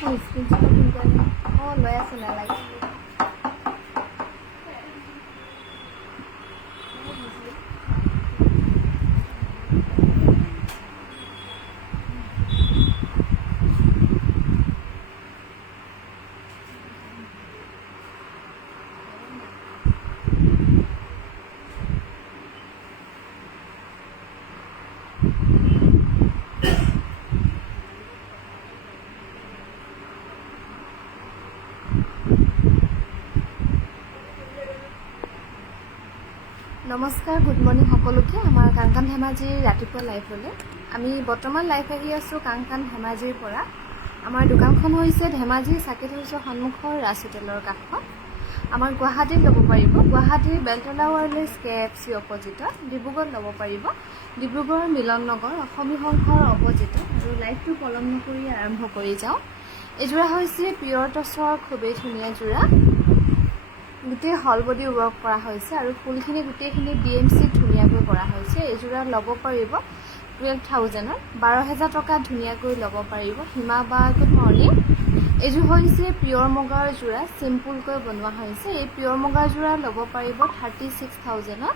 Screenshot লৈ আছোঁ নালাগে নমস্কাৰ গুড মৰ্নিং সকলোকে আমাৰ কাংকান ধেমাজিৰ ৰাতিপুৱা লাইভলৈ আমি বৰ্তমান লাইভ আহি আছোঁ কাংকান ধেমাজিৰ পৰা আমাৰ দোকানখন হৈছে ধেমাজি চাকিত হাউচৰ সন্মুখৰ ৰাজ হোটেলৰ কাষত আমাৰ গুৱাহাটীত ল'ব পাৰিব গুৱাহাটীৰ বেলতলা ৱায়াৰলেছ KFC অপজিটত ডিব্ৰুগড়ত ল'ব পাৰিব ডিব্ৰুগড় মিলন নগৰ অসমী সংঘৰ অপজিটত আৰু লাইভটো পলম নকৰি আৰম্ভ কৰি যাওঁ এযোৰা হৈছে পিয়ৰ টছৰ খুবেই ধুনীয়া যোৰা গোটেই হল বডি ৱৰ্ক কৰা হৈছে আৰু ফুলখিনি গোটেইখিনি BMC ধুনীয়াকৈ কৰা হৈছে এযোৰা ল'ব পাৰিব 12,000 12,000 টকা ধুনীয়াকৈ ল'ব পাৰিব হিমা বা গুড মৰ্নিং এযোৰ হৈছে পিয়ৰ মুগাৰ যোৰা চিম্পুলকৈ বনোৱা হৈছে এই পিয়ৰ মুগাৰ যোৰা ল'ব পাৰিব 36,000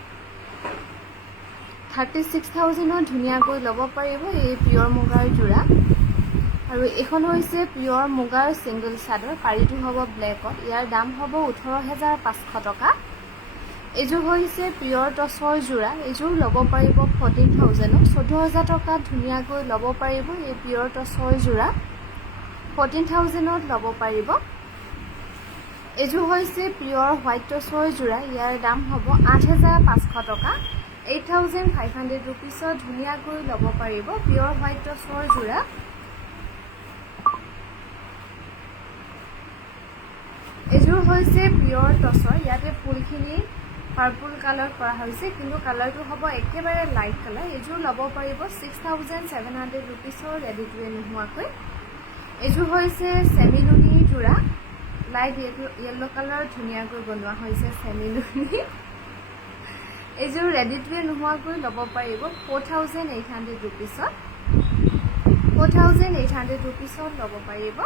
36,000 ধুনীয়াকৈ ল'ব পাৰিব এই পিয়ৰ মুগাৰ যোৰা আৰু এখন হৈছে পিয়ৰ মুগাৰ সিঙ্গল চাদৰ পাৰিটো হ'ব ব্লেকত ইয়াৰ দাম হ'ব 18,500 টকা এযোৰ হৈছে পিয়ৰ টছৰ যোৰা এযোৰ ল'ব পাৰিব 14,000 14,000 টকা ধুনীয়াকৈ ল'ব পাৰিব এই পিয়ৰ টছৰ যোৰা 14,000 ল'ব পাৰিব এযোৰ হৈছে পিয়ৰ হোৱাইট টছৰ যোৰা ইয়াৰ দাম হ'ব 8,500 টকা 8,500 ৰুপিছত ধুনীয়াকৈ ল'ব পাৰিব পিয়ৰ হোৱাইট টছৰ যোৰা এযোৰ হৈছে পিয়ৰ টছৰ ইয়াতে ফুলখিনি পাৰ্পল কালাৰ কৰা হৈছে কিন্তু কালাৰটো হ'ব একেবাৰে লাইট কালাৰ এযোৰ ল'ব পাৰিব 6,700 ৰুপিছৰ ৰেডি টু ৱেৰ নোহোৱাকৈ এযোৰ হৈছে চেমিলুনি যোৰা লাইট য়েল্লো কালাৰ ধুনীয়াকৈ বনোৱা হৈছে চেমিলুনি এযোৰ ৰেডি টু ৱেৰ নোহোৱাকৈ ল'ব পাৰিব 4,800 ৰুপিছত 4,800 ৰুপিছত ল'ব পাৰিব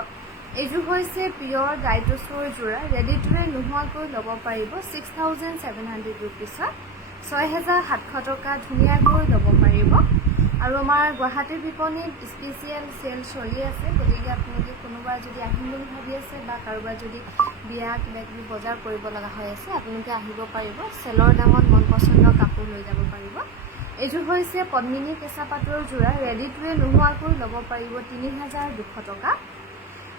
এযোৰ হৈছে পিয়ৰ ডাইটছৰ যোৰা ৰেডি টু ৱেৰ নোহোৱাকৈ ল'ব পাৰিব 6,700 ৰুপিছত 6,700 টকা ধুনীয়াকৈ ল'ব পাৰিব আৰু আমাৰ গুৱাহাটীৰ বিপণীত স্পেচিয়েল চেল চলি আছে গতিকে আপোনালোকে কোনোবা যদি আহিম বুলি ভাবি আছে বা কাৰোবাৰ যদি বিয়া কিবাকিবি বজাৰ কৰিব লগা হৈ আছে আপোনালোকে আহিব পাৰিব চেলৰ দামত মন পচন্দৰ কাপোৰ লৈ যাব পাৰিব এযোৰ হৈছে পদ্মিনী কেঁচা পাটৰ যোৰা ৰেডি টু ৱেৰ নোহোৱাকৈ ল'ব পাৰিব 3,200 টকা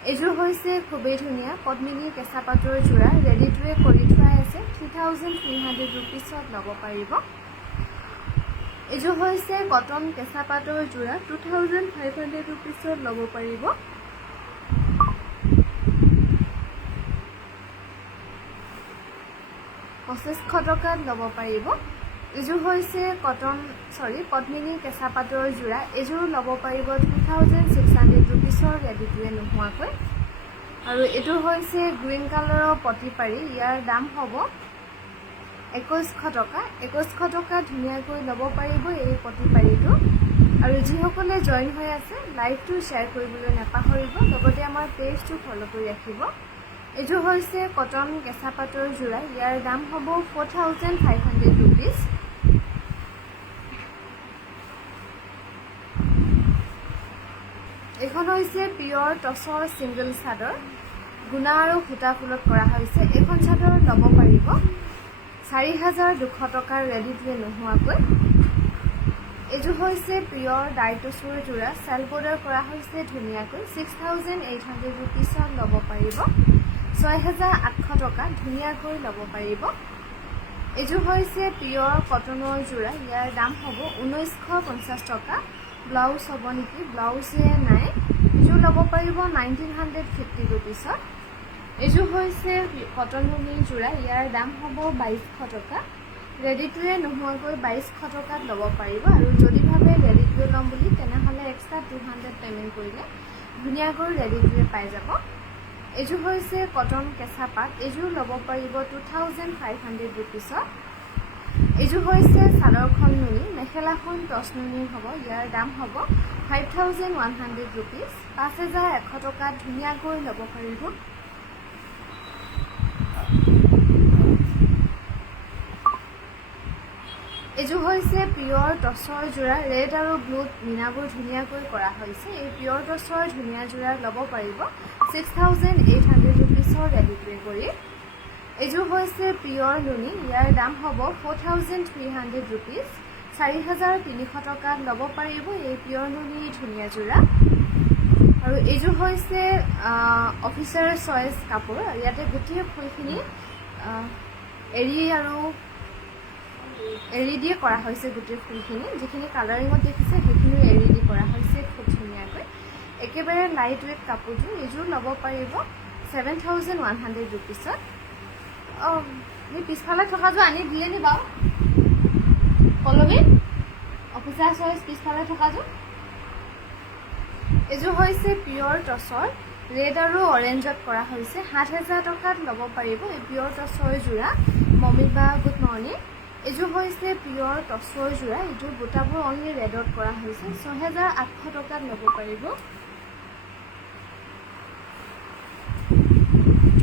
এযোৰ হৈছে খুবেই ধুনীয়া পদ্মিনী কেঁচা পাটৰ যোৰা ৰেডি টু ৱেৰ কৰি থোৱা আছে 3,300 ৰুপিছত ল'ব পাৰিব এযোৰ হৈছে কটন কেঁচা পাটৰ যোৰা 2,500 ৰুপিছত ল'ব পাৰিব 2,500 টকাত ল'ব পাৰিব এযোৰ হৈছে পদ্মিনী কেঁচা পাটৰ যোৰা এযোৰ ল'ব পাৰিব 2,600 ৰুপিছৰ ৰেডি টু ৱেৰ নোহোৱাকৈ আৰু এইটো হৈছে গ্ৰীণ কালাৰৰ পটিপাৰি ইয়াৰ দাম হ'ব 2,100 টকা 2,100 টকা ধুনীয়াকৈ ল'ব পাৰিব এই পটিপাৰিটো আৰু যিসকলে জইন হৈ আছে লাইভটো শ্বেয়াৰ কৰিবলৈ নাপাহৰিব লগতে আমাৰ পেজটো ফলো কৰি ৰাখিব এযোৰ হৈছে কটন কেঁচা পাটৰ যোৰা ইয়াৰ দাম হ'ব 4,500 ৰুপিছ এখন হৈছে পিয়ৰ টছৰ সিঙ্গল চাদৰ গুণা আৰু সূতা ফুলত কৰা হৈছে এখন চাদৰ ল'ব পাৰিব 4,200 টকাৰ ৰেডি টু ৱেৰ নোহোৱাকৈ এযোৰ হৈছে পিয়ৰ ডাইটছৰ যোৰা চেল বৰ্ডাৰ কৰা হৈছে ধুনীয়াকৈ 6,800 ৰুপিছত ল'ব পাৰিব 6,800 টকা ধুনীয়াকৈ ল'ব পাৰিব এযোৰ হৈছে পিয়ৰ কটনৰ যোৰা ইয়াৰ দাম হ'ব 1,950 টকা ব্লাউজ হ'ব নেকি ব্লাউজে নাই এযোৰ ল'ব পাৰিব 1,950 ৰুপিছত এযোৰ হৈছে কটন নুনি যোৰা ইয়াৰ দাম হ'ব 2,200 টকা ৰেডি টু ৱেৰ নোহোৱাকৈ 2,200 টকাত ল'ব পাৰিব আৰু যদি ভাবে ৰেডি টু ৱেৰ ল'ম বুলি তেনেহ'লে এক্সট্ৰা 200 পে'মেণ্ট কৰিলে ধুনীয়াকৈ ৰেডি টু ৱেৰ পাই যাব এযোৰ হৈছে কটন কেঁচা পাট এযোৰ ল'ব পাৰিব 2,500 ৰুপিছত এযোৰ হৈছে চাদৰখন নুনি মেখেলাখন টছ নুনিৰ হ'ব ইয়াৰ দাম হ'ব 5,100 rupees 5,100 টকাত ধুনীয়াকৈ ল'ব পাৰিব। এইযোৰ হৈছে পিয়ৰ টচৰ যোৰা, ৰেড আৰু ব্লুত মিনাবোৰ ধুনীয়াকৈ কৰা হৈছে। এই পিয়ৰ টচৰ ধুনীয়া যোৰা ল'ব পাৰিব 6,800 rupeesৰ ৰেডি টু ৱেৰ কৰি। এইযোৰ হৈছে পিয়ৰ নুনি, ইয়াৰ দাম হ'ব 4,300 rupees 4,300 টকাত ল'ব পাৰিব এই পিয়ৰ নুনি ধুনীয়া যোৰা। আৰু এইযোৰ হৈছে অফিচাৰ চইচ কাপোৰ, ইয়াতে গোটেই ফুলখিনি এৰি দিয়ে কৰা হৈছে। গোটেই ফুলখিনি যিখিনি কালাৰিঙত দেখিছে সেইখিনি এৰি দি কৰা হৈছে খুব ধুনীয়াকৈ। একেবাৰে লাইট ৱেইট কাপোৰযোৰ, এইযোৰ ল'ব পাৰিব 7,100 rupeesত। তুমি পিছফালে থকাযোৰ আনি দিলে নি বাৰু পল্লৱী? অফিচাৰ চইচ পিছফালে থকাযোৰ। এইযোৰ হৈছে পিয়ৰ টচৰ, ৰেড আৰু অৰেঞ্জত কৰা হৈছে। 7,000 টকাত ল'ব পাৰিব এই পিয়ৰ টচৰ যোৰা। মমী বা গুড মৰ্ণিং। এইযোৰ হৈছে পিয়ৰ টচৰ যোৰা, এইযোৰ বুটাবোৰ অনলি ৰেডত কৰা হৈছে। 6,800 টকাত ল'ব পাৰিব।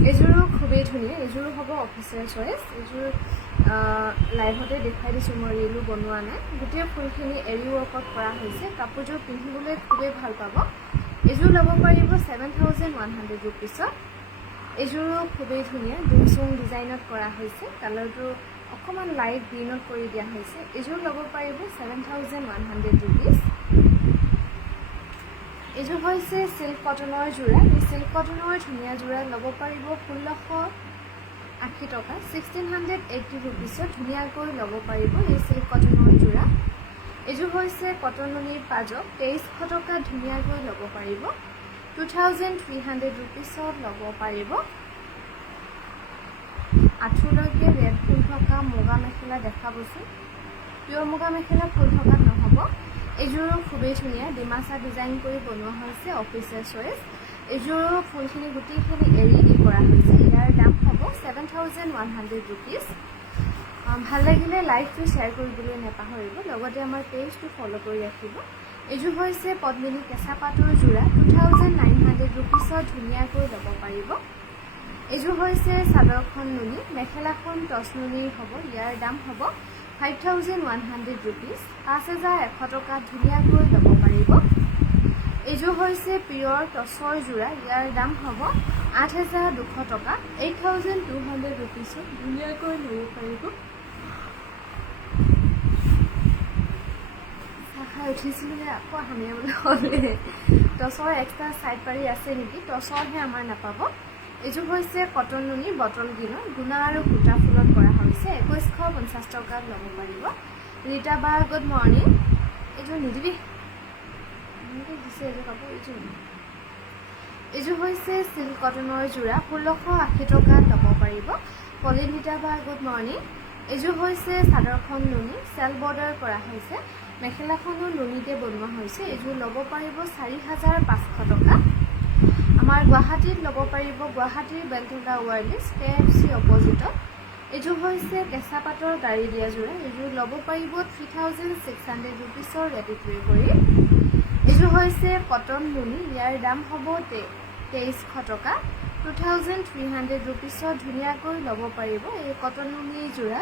এইযোৰো খুবেই ধুনীয়া, এইযোৰো হ'ব অফিচাৰ চইচ। এইযোৰ লাইভতে দেখুৱাই দিছোঁ, মই ৰিলো বনোৱা নাই। গোটেই ফুলখিনি এৰি ৱৰ্কত কৰা হৈছে। কাপোৰযোৰ পিন্ধিবলৈ খুবেই ভাল পাব। এইযোৰ ল'ব পাৰিব 7,100 rupeesত। এইযোৰো খুবেই ধুনীয়া, ডুমচুং ডিজাইনত কৰা হৈছে। কালাৰটো অকণমান লাইট গ্ৰীণত কৰি দিয়া হৈছে। এইযোৰ ল'ব পাৰিব 7,100 rupees। এইযোৰ হৈছে চিল্ক কটনৰ যোৰা, এই চিল্ক কটনৰ ধুনীয়া যোৰা ল'ব পাৰিব 1,680 টকা 1,680 rupeesত ধুনীয়াকৈ ল'ব পাৰিব এই চিল্ক কটনৰ যোৰা। এইযোৰ হৈছে কটন নুনিৰ পাজক, 2,300 টকাত ধুনীয়াকৈ ল'ব পাৰিব। 2,300 rupeesত ল'ব পাৰিব। আঁঠুলৈকে ৰেড ফুল থকা মুগা মেখেলা দেখাবচোন। পিয়ৰ মুগা মেখেলা ফুল থকাত নহ'ব। এইযোৰো খুবেই ধুনীয়া, ডিমাচা ডিজাইন কৰি বনোৱা হৈছে অফিচাৰ চইচ। এইযোৰো ফুলখিনি গোটেইখিনি এৰি দি কৰা হৈছে। ইয়াৰ দাম হ'ব 7,100 rupees। ভাল লাগিলে লাইভটো শ্বেয়াৰ কৰিবলৈ নাপাহৰিব, লগতে আমাৰ পেজটো ফ'ল' কৰি ৰাখিব। এইযোৰ হৈছে পদ্মিনী কেঁচা পাটৰ যোৰা, 2,900 rupeesত ধুনীয়াকৈ ল'ব পাৰিব। এইযোৰ হৈছে চাদৰখন নুনি, মেখেলাখন টচ নুনিৰ হ'ব। ইয়াৰ দাম হ'ব 5,100 rupees 5,100 টকাত ধুনীয়াকৈ ল'ব পাৰিব। এইযোৰ হৈছে পিয়ৰ টচৰ যোৰা, ইয়াৰ দাম হ'ব 8,200 টকা 8,200 rupeesত ধুনীয়াকৈ ল'ব পাৰিব। খাই উঠিছিলোঁ যে আকৌ সানিয়াবলৈ হ'লে। টচৰ এক্সট্ৰা চাইড পাৰি আছে নেকি, টচৰহে আমাৰ নাপাব। এইযোৰ হৈছে কটন নুনি বটল গ্ৰীণৰ, গুণা আৰু সূতা ফুলত কৰা হৈছে। 2,150 টকাত ল'ব পাৰিব। ৰীতা বা গুড মৰ্ণিং। এইযোৰ নিদিবি, দিছে এইযোৰ কাপোৰ। এইযোৰ হৈছে চিল্ক কটনৰ যোৰা, 1,680 টকাত ল'ব পাৰিব। পলিভিতা বা গুড মৰ্ণিং। এইযোৰ হৈছে চাদৰখন নুনি, চেল বৰ্ডাৰ কৰা হৈছে। মেখেলাখনো নুনিতে বনোৱা হৈছে। এইযোৰ ল'ব পাৰিব 4,500 টকা। আমাৰ গুৱাহাটীত ল'ব পাৰিব, গুৱাহাটীৰ বেলতলা ৱাৰলিছ KFC অপজিটত। এইযোৰ হৈছে কেঁচা পাটৰ গাড়ী দিয়া যোৰা, এইযোৰ ল'ব পাৰিব 3,600 rupeesৰ ৰেডি টু ৱেৰ কৰি। এইযোৰ হৈছে কটন নুনি, ইয়াৰ দাম হ'ব 2,300 টকা 2,300 rupeesত ধুনীয়াকৈ ল'ব পাৰিব এই কটন নুনি যোৰা।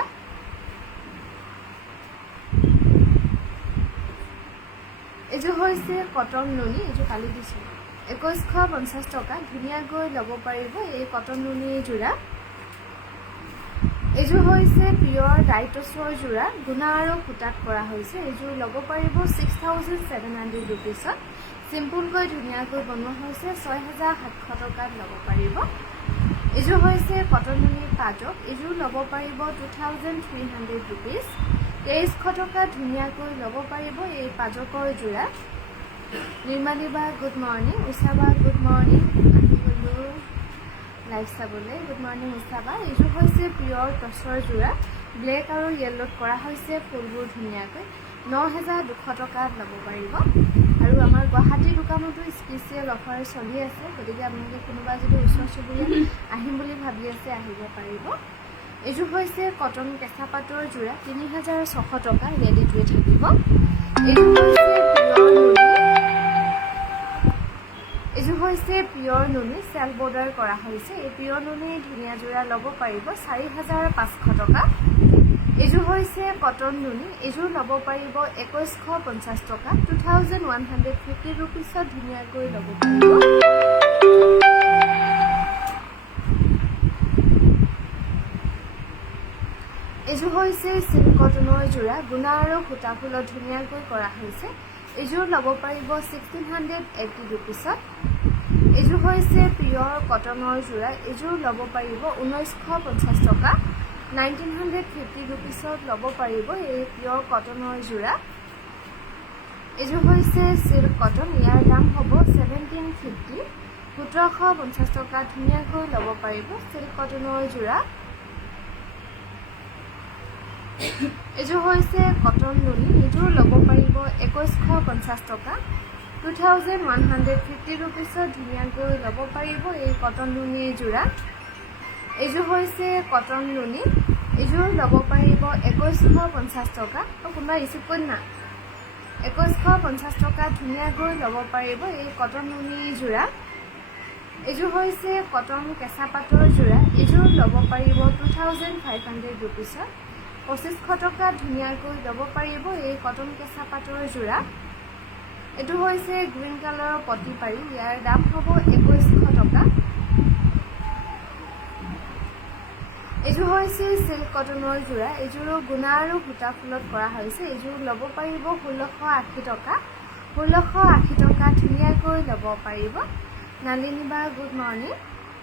এইযোৰ হৈছে কটন নুনি, এইযোৰ কালি দিছোঁ 2,150 টকা ধুনীয়াকৈ ল'ব পাৰিব এই কটন নুনি যোৰা। এইযোৰ হৈছে পিয়ৰ ডাইটছৰ যোৰা, গুণা আৰু সূতাত কৰা হৈছে। এইযোৰ ল'ব পাৰিব 6,700 rupeesত। চিম্পুলকৈ ধুনীয়াকৈ বনোৱা হৈছে, 6,700 টকাত ল'ব পাৰিব। এইযোৰ হৈছে কটন নুনিৰ পাজক, এইযোৰ ল'ব পাৰিব 2,300 rupees 2,300 টকাত ধুনীয়াকৈ ল'ব পাৰিব এই পাজকৰ যোৰা। নিৰ্মালী বা গুড মৰ্ণিং, উষা বা গুড মৰ্ণিং। আহি গ'লোঁ লাইভ চাবলৈ, গুড মৰ্ণিং উষা বা। এইযোৰ হৈছে পিয়ৰ টচৰ যোৰা, ব্লেক আৰু য়েল্লোত কৰা হৈছে ফুলবোৰ ধুনীয়াকৈ। 9,200 টকাত ল'ব পাৰিব। আৰু আমাৰ গুৱাহাটীৰ দোকানতো স্পেচিয়েল অফাৰ চলি আছে, গতিকে আপোনালোকে কোনোবা যদি ওচৰ চুবুৰীয়া আহিম বুলি ভাবি আছে আহিব পাৰিব। এইযোৰ হৈছে কটন কেঁচা পাটৰ যোৰা, 3,600 টকা ৰেডি টু ৱেৰ থাকিব। এইযোৰ হৈছে পিয়ৰ নুনি, হৈছে পিয়ৰ নুনি চেল বৰ্ডাৰ কৰা হৈছে এই পিয়ৰ নুনি ধুনীয়া যোৰা ল'ব পাৰিব 4500 টকা এইযোৰ হৈছে কটন নুনি এইযোৰ ল'ব পাৰিব 2150 টকা 2150 ৰুপিছত ধুনীয়াকৈ ল'ব পাৰিব এইযোৰ হৈছে সিল্ক কটনৰ যোৰা গুণা আৰু সূতা ফুলত ধুনীয়াকৈ কৰা হৈছে এইযোৰ ল'ব পাৰিব 1680 ৰুপিছত এইযোৰ হৈছে পিয়ৰ কটনৰ যোৰা এইযোৰ ল'ব পাৰিব 1950 টকা 1950 ৰুপিছত ল'ব পাৰিব এই পিয়ৰ কটনৰ যোৰা এইযোৰ হৈছে সিল্ক কটন ইয়াৰ দাম হ'ব 1750 1750 টকা ধুনীয়াকৈ ল'ব পাৰিব সিল্ক কটনৰ যোৰা এইযোৰ হৈছে কটন নুনি এইযোৰ ল'ব পাৰিব 2150 টকা 2150 ৰুপিছত ধুনীয়াকৈ ল'ব পাৰিব এই কটন নুনিৰ যোৰা এইযোৰ হৈছে কটন নুনি এইযোৰ ল'ব পাৰিব 2150 টকা কোনোবা ৰিচিভ কৰি না 2150 টকা ধুনীয়াকৈ ল'ব পাৰিব এই কটন নুনিৰ যোৰা এইযোৰ হৈছে কটন কেঁচা পাটৰ যোৰা এইযোৰ ল'ব পাৰিব 2500 ৰুপিছত 2500 টকা ধুনীয়াকৈ ল'ব পাৰিব এই কটন কেঁচা পাটৰ যোৰা এইটো হৈছে গ্ৰীণ কালাৰৰ পটি পাৰি ইয়াৰ দাম হ'ব 2100 টকা এইযোৰ হৈছে সিল্ক কটনৰ যোৰা এইযোৰো গুণা আৰু সূতা ফুলত কৰা হৈছে এইযোৰ ল'ব পাৰিব 1680 টকা 1680 টকা ধুনীয়াকৈ ল'ব পাৰিব নালিনী বা গুড মৰ্ণিং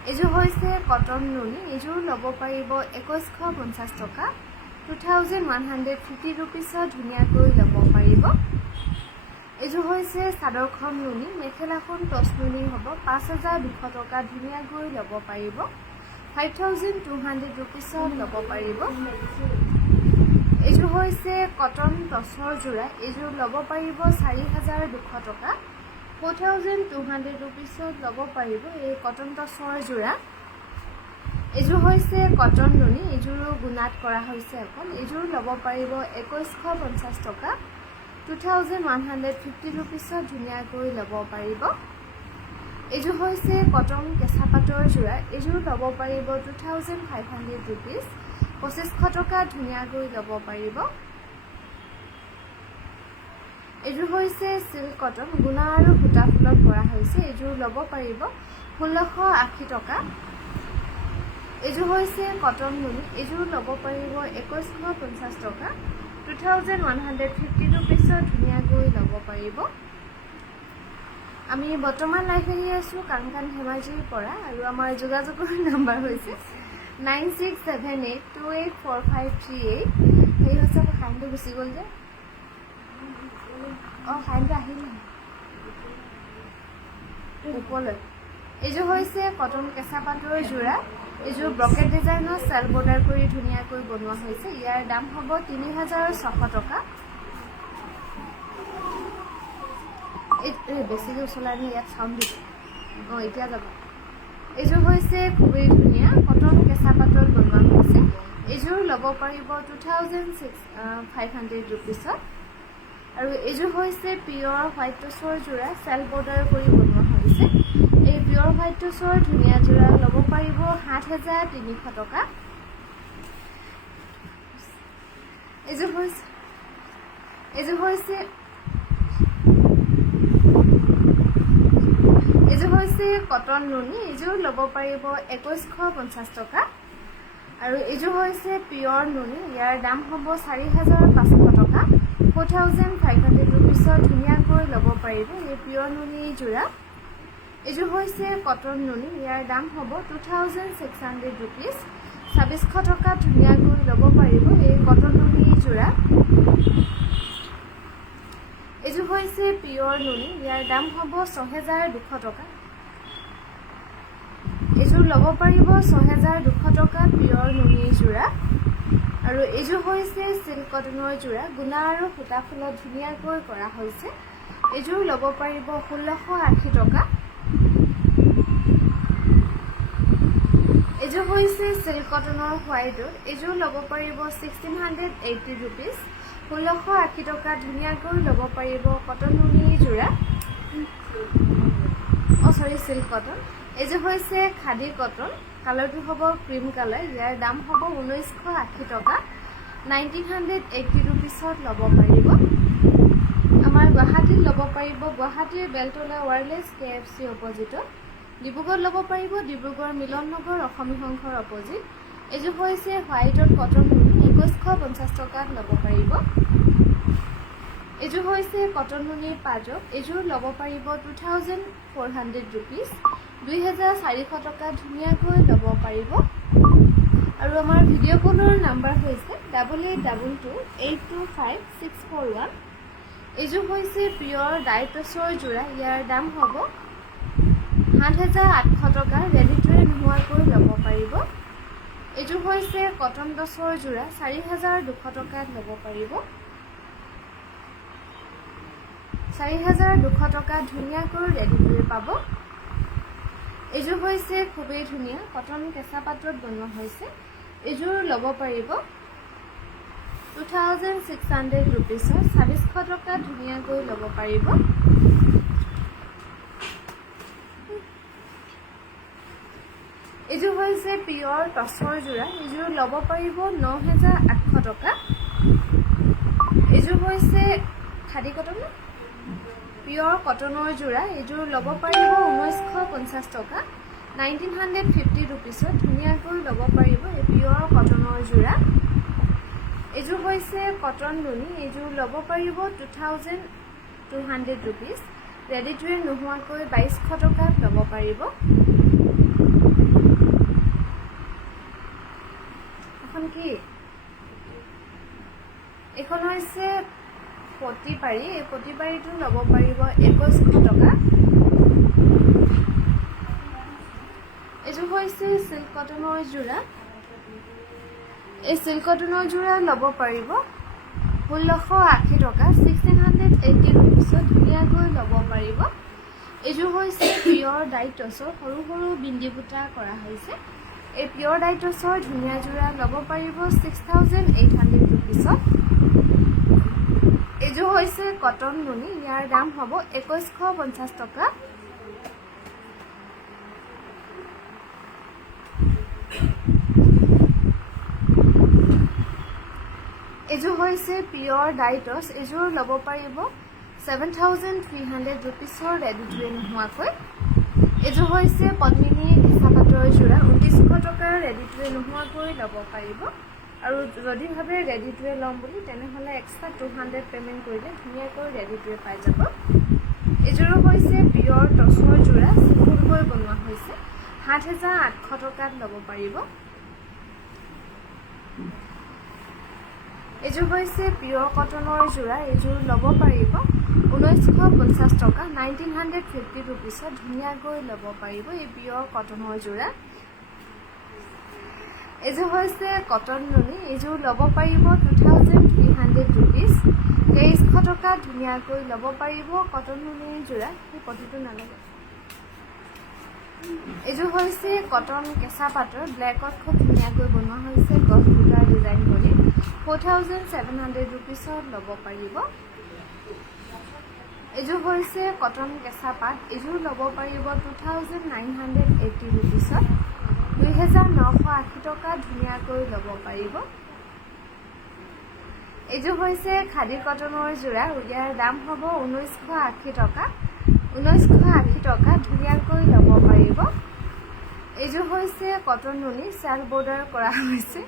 এইযোৰ হৈছে কটন নুনি এইযোৰ ল'ব পাৰিব 2150 টকা 2150 ৰুপিছত ধুনীয়াকৈ ল'ব পাৰিব এইযোৰ হৈছে চাদৰখন নুনি মেখেলাখন টচ নুনি হ'ব 5200 টকা ধুনীয়াকৈ ল'ব পাৰিব 5200 ৰুপিছত ল'ব পাৰিব এইযোৰ হৈছে কটন টচৰ যোৰা এইযোৰ ল'ব পাৰিব 4200 টকা 4200 ৰুপিছত ল'ব পাৰিব এই কটন টচৰ যোৰা এইযোৰ হৈছে কটন নুনি এইযোৰো গুণাত কৰা হৈছে এখন এইযোৰ ল'ব পাৰিব 2150 টকা 2150 ৰুপিছত ধুনীয়াকৈ ল'ব পাৰিব এইযোৰ হৈছে কটন কেঁচা পাটৰ যোৰা এইযোৰ ল'ব পাৰিব 2500 ৰুপিছ 2500 টকা ধুনীয়াকৈ ল'ব পাৰিব এইযোৰ হৈছে সিল্ক কটন গুণা আৰু সূতা ফুলত কৰা হৈছে এইযোৰ ল'ব পাৰিব 1680 টকা এইযোৰ হৈছে কটন নুনি এইযোৰ ল'ব পাৰিব 2150 টকা 2150 ৰুপিছত ধুনীয়াকৈ ল'ব পাৰিব আমি বৰ্তমান লাইভ আহি আছোঁ কাংকান ধেমাজিৰ পৰা আৰু আমাৰ যোগাযোগৰ নাম্বাৰ হৈছে 9678284538 সেই হৈছে খাইনটো গুচি গ'ল যে খাইনটো আহিল ওপৰলৈ এইযোৰ হৈছে কটন কেঁচা পাটৰ যোৰা এইযোৰ ব্ৰকেট ডিজাইনৰ চেল বৰ্ডাৰ কৰি ধুনীয়াকৈ বনোৱা হৈছে ইয়াৰ দাম হ'ব 3600 টকা বেছিকৈ চলাই নি ইয়াত চাউণ্ড দিব এতিয়া যাব এইযোৰ হৈছে খুবেই ধুনীয়া কটন কেঁচা পাটৰ বনোৱা হৈছে এইযোৰ ল'ব পাৰিব 2500 ৰুপিছত আৰু এইযোৰ হৈছে পিয়ৰ হোৱাইট টচৰ যোৰা চেল বৰ্ডাৰ কৰি বনোৱা হৈছে এই পিয়ৰ হোৱাইট টচৰ ধুনীয়া যোৰা ল'ব পাৰিব 7300 টকা এইযোৰ হৈছে কটন নুনি এইযোৰ ল'ব পাৰিব 2150 টকা আৰু এইযোৰ হৈছে পিয়ৰ নুনি ইয়াৰ দাম হ'ব 4500 টকা 4500 ৰুপিছত ধুনীয়াকৈ ল'ব পাৰিব এই পিয়ৰ নুনি যোৰা এইযোৰ হৈছে কটন নুনি ইয়াৰ দাম হ'ব 2600 ৰুপিছ 2600 টকা ধুনীয়াকৈ ল'ব পাৰিব এই কটন নুনি যোৰা এইযোৰ হৈছে পিয়ৰ নুনি ইয়াৰ দাম হ'ব 6200 টকা এইযোৰ ল'ব পাৰিব 6200 টকা পিয়ৰ নুনি যোৰা আৰু এইযোৰ হৈছে সিল্ক কটনৰ যোৰা গুণা আৰু সূতা ফুলত ধুনীয়াকৈ কৰা হৈছে এইযোৰ ল'ব পাৰিব 1680 টকা এইযোৰ হৈছে সিল্ক কটনৰ হোৱাইট এইযোৰ ল'ব পাৰিব 1680 ৰুপিছ 1680 টকা ধুনীয়াকৈ ল'ব পাৰিব কটন নুনি যোৰা সৰি সিল্ক কটন এইযোৰ হৈছে খাদী কটন কালাৰটো হ'ব ক্ৰীম কালাৰ ইয়াৰ দাম হ'ব 1980 টকা 1980 रुपीसत ল'ব পাৰিব আমাৰ গুৱাহাটীত ল'ব পাৰিব গুৱাহাটীৰ বেলতলা ওয়াৰলেছ KFC অপজিটত ডিব্ৰুগড় ল'ব পাৰিব ডিব্ৰুগড় মিলন নগৰ অসমী সংঘৰ অপজিট এইযোৰ হৈছে হোৱাইটৰ কটন 2150 টকাত ল'ব পাৰিব এইযোৰ হৈছে কটন নুনিৰ পাজক এইযোৰ ল'ব পাৰিব 2400 रुपीस 2400 টকা ধুনীয়াকৈ ল'ব পাৰিব আৰু আমাৰ ভিডিঅ' কলৰ নাম্বাৰ হৈছে 8822825641 এইযোৰ হৈছে পিয়ৰ ডাইটছৰ যোৰা ইয়াৰ দাম হ'ব 7800 টকা ৰেডি টু ৱেৰ নোহোৱাকৈ ল'ব পাৰিব এইযোৰ হৈছে কটন ডছৰ যোৰা 4200 টকাত ল'ব পাৰিব 4200 টকা ধুনীয়াকৈ ৰেডি টু ৱেৰ পাব এইযোৰ হৈছে খুবেই ধুনীয়া কটন কেঁচা পাটত বনোৱা হৈছে এইযোৰ ল'ব পাৰিব 2600 रुपीस 2600 টকা ধুনীয়াকৈ ল'ব পাৰিব এইযোৰ হৈছে পিয়ৰ টছৰ যোৰা এইযোৰ ল'ব পাৰিব 9800 টকা এইযোৰ হৈছে খাদী কটন পিয়ৰ কটনৰ যোৰা এইযোৰ ল'ব পাৰিব 1950 টকা 1950 रुपीसত ধুনীয়াকৈ ল'ব পাৰিব এই পিয়ৰ কটনৰ যোৰা এইযোৰ হৈছে কটন নুনি এইযোৰ ল'ব পাৰিব 2200 रुपीस ৰেডি টু ৱেৰ নোহোৱাকৈ 2200 টকাত ল'ব পাৰিব এখন কি এখন হৈছে পটিপাৰি এই পটিপাৰিটো ল'ব পাৰিব 2100 টকা এইযোৰ হৈছে সিল্ক কটনৰ যোৰা এই সিল্ক কটনৰ যোৰা ল'ব পাৰিব 1680 টকা 1680 रुपीसত ধুনীয়াকৈ ল'ব পাৰিব এইযোৰ হৈছে পিয়ৰ ডাইটছৰ সৰু সৰু বিন্দি বুটা কৰা হৈছে এই পিয়ৰ ডাইটছৰ ধুনীয়া যোৰা ল'ব পাৰিব 6800 रुपीसত এইযোৰ হৈছে কটন নুনি ইয়াৰ দাম হ'ব 2150 টকা এইযোৰ হৈছে পিয়ৰ ডাইটছ এইযোৰ ল'ব পাৰিব 7300 रुपीसৰ ৰেডি টু ৱেৰ নোহোৱাকৈ এইযোৰ হৈছে পদ্মিনী কেঁচা পাটৰ যোৰা 2900 টকাৰ ৰেডি টু ৱেৰ নোহোৱাকৈ ল'ব পাৰিব আৰু যদি ভাবে ৰেডি টু ৱেৰ ল'ম বুলি তেনেহ'লে এক্সট্ৰা 200 পেমেণ্ট কৰিলে ধুনীয়াকৈ ৰেডি টু ৱেৰ পাই যাব এইযোৰো হৈছে পিয়ৰ টছৰ যোৰা চিম্পুলকৈ বনোৱা হৈছে 7800 টকাত ল'ব পাৰিব এইযোৰ হৈছে পিয়ৰ কটনৰ যোৰা এইযোৰ ল'ব পাৰিব 1950 টকা 1950 रुपीसত ধুনীয়াকৈ ল'ব পাৰিব এই পিয়ৰ কটনৰ যোৰা এইযোৰ হৈছে কটন নুনি এইযোৰ ল'ব পাৰিব 2300 रुपीस 2300 টকা ধুনীয়াকৈ ল'ব পাৰিব কটন নুনিৰ যোৰা এই পটিটো নালাগে এইযোৰ হৈছে কটন কেঁচা পাটৰ ব্লেকত খুব ধুনীয়াকৈ বনোৱা হৈছে গছ বুটাৰ ডিজাইন কৰি 4700 रुपीसত ল'ব পাৰিব এইযোৰ হৈছে কটন কেঁচা পাট এইযোৰ ল'ব পাৰিব 2980 रुपीसত 2980 টকা ধুনীয়াকৈ ল'ব পাৰিব এইযোৰ হৈছে খাদী কটনৰ যোৰা ইয়াৰ দাম হ'ব 1980 টকা 1980 টকা ধুনীয়াকৈ ল'ব পাৰিব এইযোৰ হৈছে কটন নুনি সেল্ফ বৰ্ডাৰ কৰা হৈছে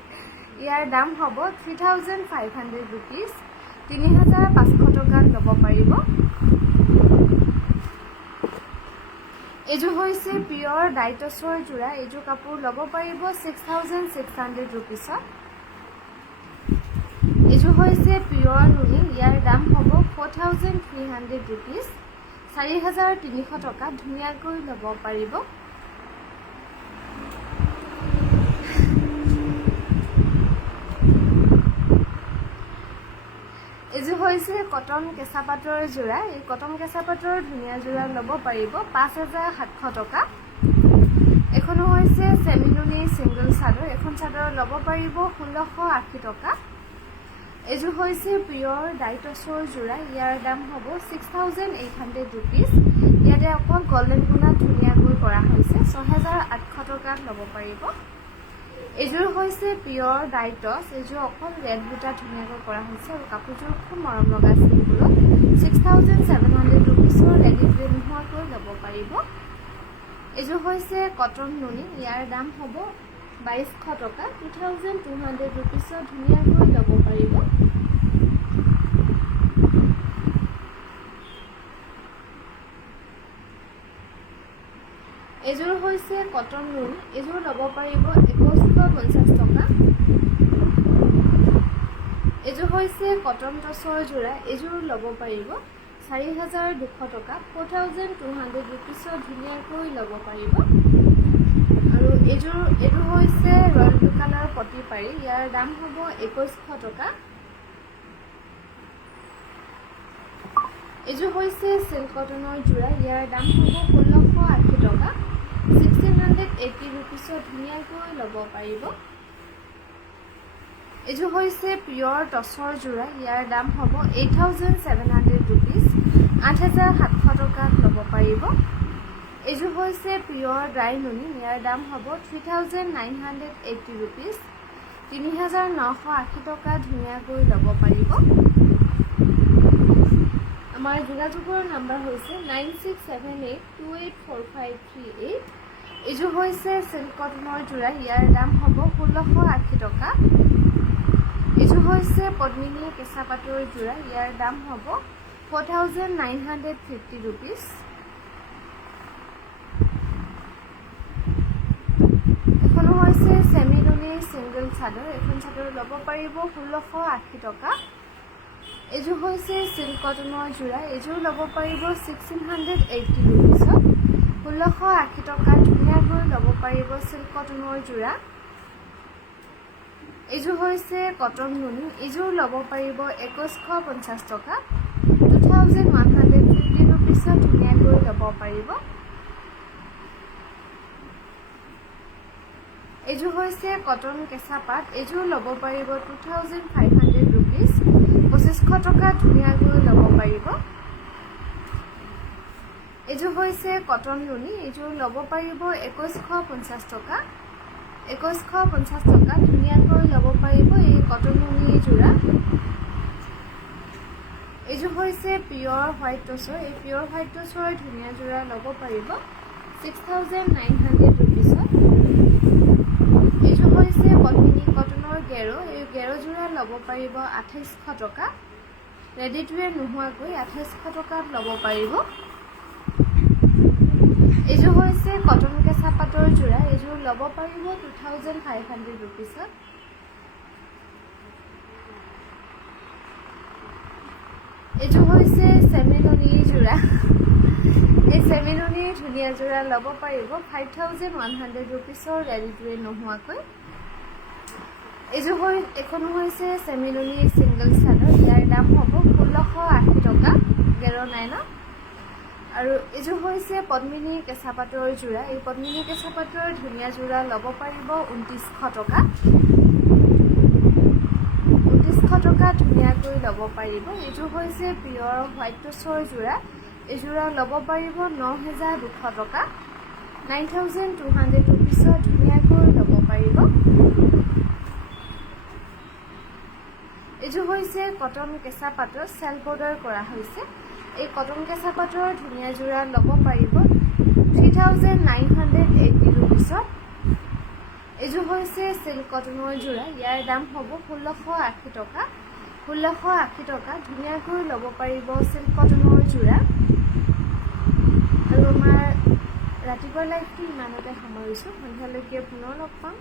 ইয়াৰ দাম হ'ব 3500 रुपीस 3500 টকাত ল'ব পাৰিব এইযোৰ হৈছে পিয়ৰ ডাইটছৰ যোৰা এইযোৰ কাপোৰ ল'ব পাৰিব 6600 रुपीसত এইযোৰ হৈছে পিয়ৰ নুনি ইয়াৰ দাম হ'ব 4300 रुपीस 4300 টকা ধুনীয়াকৈ ল'ব পাৰিব এইযোৰ হৈছে কটন কেঁচা পাটৰ যোৰা এই কটন কেঁচা পাটৰ ধুনীয়া যোৰা ল'ব পাৰিব 5700 টকা এখনো হৈছে সেমি নুনি সিঙ্গল চাদৰ এখন চাদৰ ল'ব পাৰিব 1680 টকা এইযোৰ হৈছে পিয়ৰ ডাইটছৰ যোৰা ইয়াৰ দাম হ'ব 6800 रुपीस ইয়াতে অকল গোল্ডেন গুণা ধুনীয়াকৈ কৰা হৈছে ৬,৮০০ টকাত ল'ব পাৰিব। এইযোৰ হৈছে পিয়ৰ ডাইটছ, এইযোৰ অকল ৰেড বুটা ধুনীয়াকৈ কৰা হৈছে আৰু কাপোৰযোৰ খুব মৰম লগা চিম্পুলত 6,700 ৰুপিছৰ ৰেডি টু ৱেৰ নোহোৱাকৈ ল'ব পাৰিব। এইযোৰ হৈছে কটন নুনি, ইয়াৰ দাম হ'ব ২২০০ টকা, 2,200 ৰুপিছৰ ধুনীয়াকৈ ল'ব পাৰিব। এইযোৰ হৈছে কটন নুনি, এইযোৰ ল'ব পাৰিব ২১50 টকা। এইযোৰ হৈছে কটন টচৰ যোৰা, এইযোৰ ল'ব পাৰিব ৪,২০০ টকা, 4,200 ৰুপিছৰ ধুনীয়াকৈ ল'ব পাৰিব। আৰু এইটো হৈছে ৰয়েল ব্লু কালাৰৰ পটি পাৰি, ইয়াৰ দাম হ'ব ২১০০ টকা। এইযোৰ হৈছে চিল্ক কটনৰ যোৰা, ইয়াৰ দাম হ'ব ১৬৮০ টকা, 1,680 ৰুপিছৰ ধুনীয়াকৈ ল'ব পাৰিব। এইযোৰ হৈছে পিয়ৰ টচৰ যোৰা, ইয়াৰ দাম হ'ব 8,700 ৰুপিছ, ৮,৭০০ টকাত ল'ব পাৰিব। এইযোৰ হৈছে পিয়ৰ ড্ৰাই নুনি, ইয়াৰ দাম হ'ব 3,980 ৰুপিছ, 3,980 টকা ধুনীয়াকৈ ল'ব পাৰিব। আমাৰ যোগাযোগৰ নাম্বাৰ হৈছে 9678284538। এইযোৰ হৈছে চিল্ক কটনৰ যোৰা, ইয়াৰ দাম হ'ব ১৬৮০ টকা। এইযোৰ হৈছে পদ্মিনী কেঁচা পাটৰ যোৰা, ইয়াৰ দাম হ'ব 4,950 ৰুপিছ। এখনো হৈছে ছেমি নুনিৰ ছিংগল চাদৰ, এখন চাদৰ ল'ব পাৰিব ১৬৮০ টকা। এইযোৰ হৈছে চিল্ক কটনৰ যোৰা, এইযোৰ ল'ব পাৰিব 1,680 ৰুপিছত, ১৬৮০ টকা ধুনীয়াকৈ ল'ব পাৰিব চিল্ক কটনৰ যোৰা। এইযোৰ হৈছে কটন নুনি, এইযোৰ ল'ব পাৰিব ২১৫০ টকা, 2,150 ৰুপিছত ধুনীয়াকৈ ল'ব পাৰিব। এইযোৰ হৈছে কটন কেঁচা পাট, এইযোৰ ল'ব পাৰিব 2,500 ৰুপিছ, ২৫০০ টকা ধুনীয়াকৈ ল'ব পাৰিব। এইযোৰ হৈছে কটন নুনি, এইযোৰ ল'ব পাৰিব ২১৫০ টকা, ২১৫০ টকা ধুনীয়াকৈ ল'ব পাৰিব এই কটন নুনি যোৰা। এইযোৰ হৈছে পিয়ৰ হোৱাইট টচৰ, এই পিয়ৰ হোৱাইট টচৰ ধুনীয়া যোৰা ল'ব পাৰিব 6,900 ৰুপিছত। এইযোৰ হৈছে পদ্মিনী কটনৰ গেৰো, এই গেৰো যোৰা ল'ব পাৰিব ২৮০০ টকা, ৰেডি টু ৱেৰ নোহোৱাকৈ ২৮০০ টকাত ল'ব পাৰিব। এইযোৰ হৈছে কটন কেঁচা পাটৰ যোৰা, এইযোৰ ল'ব পাৰিব 2,500 ৰুপিছত। এইযোৰ হৈছে ছেমি নুনিৰ যোৰা, এই ছেমি নুনিৰ ধুনীয়া যোৰা ল'ব পাৰিব 5,100 ৰুপিছৰ ৰেডি টু ৱেৰ নোহোৱাকৈ। এইখনো হৈছে ছেমি নুনিৰ ছিংগল চাদৰ, ইয়াৰ দাম হ'ব ১৬৮০ টকা, গেৰো নাই ন। আৰু এইযোৰ হৈছে পদ্মিনী কেঁচা পাটৰ যোৰা, এই পদ্মিনী কেঁচা পাটৰ ধুনীয়া যোৰা ল'ব পাৰিব ২৯০০ টকা, ২৯০০ টকা ধুনীয়াকৈ ল'ব পাৰিব। এইযোৰ হৈছে পিয়ৰ হোৱাইট টচৰ যোৰা, এই যোৰা ল'ব পাৰিব ৯,২০০ টকা, 9,200 ৰুপিছত ধুনীয়াকৈ ল'ব পাৰিব। এইযোৰ হৈছে কটন কেঁচা পাটৰ চেল্ফ বৰ্ডাৰ কৰা হৈছে, এই কটন কেঁচা পাটৰ ধুনীয়া যোৰা ল'ব পাৰিব 3,980 ৰুপিছত। এইযোৰ হৈছে চিল্ক কটনৰ যোৰা, ইয়াৰ দাম হ'ব ১৬৮০ টকা, ১৬৮০ টকা ধুনীয়াকৈ ল'ব পাৰিব চিল্ক কটনৰ যোৰা। আৰু আমাৰ ৰাতিপুৱাৰ লাইভটো ইমানতে সামৰিছোঁ, সন্ধিয়ালৈকে পুনৰ লগ পাম।